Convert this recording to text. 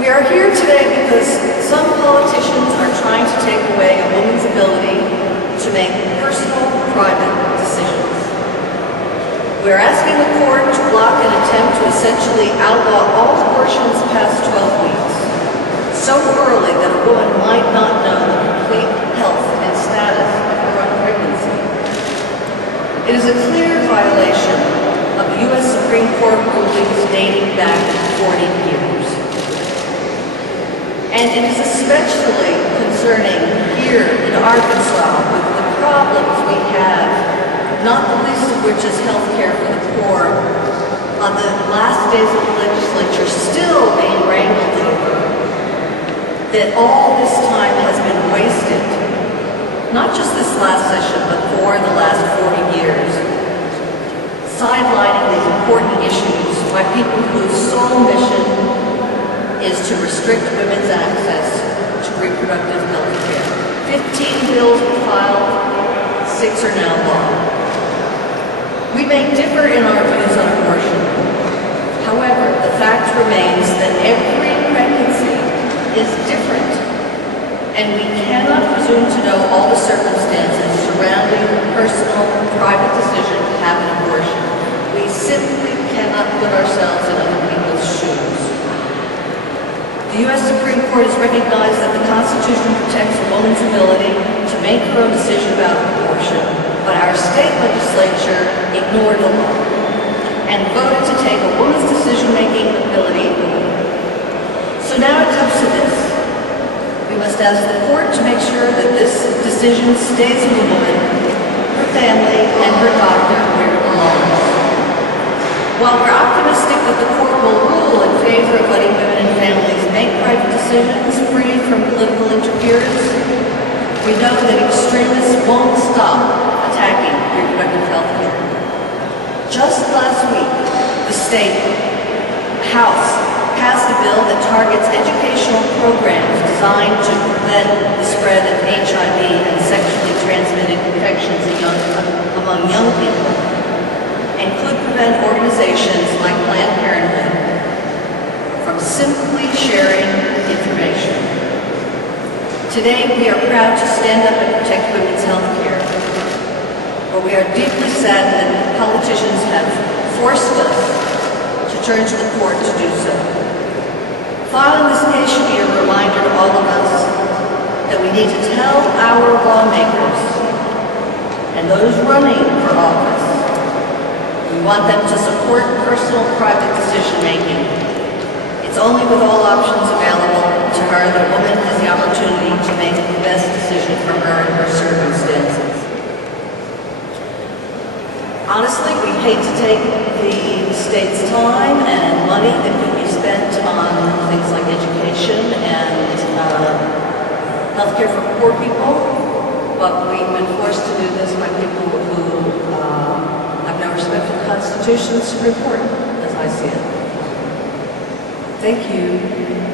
We are here today because some politicians are trying to take away a woman's ability to make personal, private decisions. We are asking the court to block an attempt to essentially outlaw all abortions past 12 weeks, so early that a woman might not know the complete health and status of her own pregnancy. It is a clear violation of the U.S. Supreme Court rulings dating back 40 years. And it is especially concerning here in Arkansas with the problems we have, not the least of which is health care for the poor, on the last days of the legislature still being wrangled over, that all this time has been wasted, not just this last session, but for the last 40 years, sidelining these important issues by people whose sole mission is to restrict women's access to reproductive health care. 15 bills were filed, 6 are now law. We may differ in our views on abortion. However, the fact remains that every pregnancy is different, and we cannot presume to know all the circumstances surrounding a personal, private decision to have an abortion. We simply cannot put ourselves in other people's shoes. The U.S. Supreme Court has recognized that the Constitution protects a woman's ability to make her own decision about abortion, but our state legislature ignored the law and voted to take a woman's decision-making ability away. So now it comes to this. We must ask the court to make sure that this decision stays with the woman, her family, and her doctor where it belongs. While we're optimistic that the court will rule in favor of letting women and families make private decisions free from political interference, we know that extremists won't stop attacking reproductive health care. Just last week, the state House passed a bill that targets educational programs designed to prevent the spread of HIV and sexually transmitted infections among young people, and could prevent organizations like Planned Parenthood from simply sharing information. Today, we are proud to stand up and protect women's health care, but we are deeply saddened that politicians have forced us to turn to the court to do so. Filing this case should be a reminder to all of us that we need to tell our lawmakers and those running for office we want them to support personal, private decision-making. It's only with all options available to her that a woman has the opportunity to make the best decision for her and her circumstances. Honestly, we hate to take the state's time and money that could be spent on things like education and healthcare for poor people, but we've been forced to do this by people who have no respect for the Constitution and the Supreme Court, as I see it. Thank you.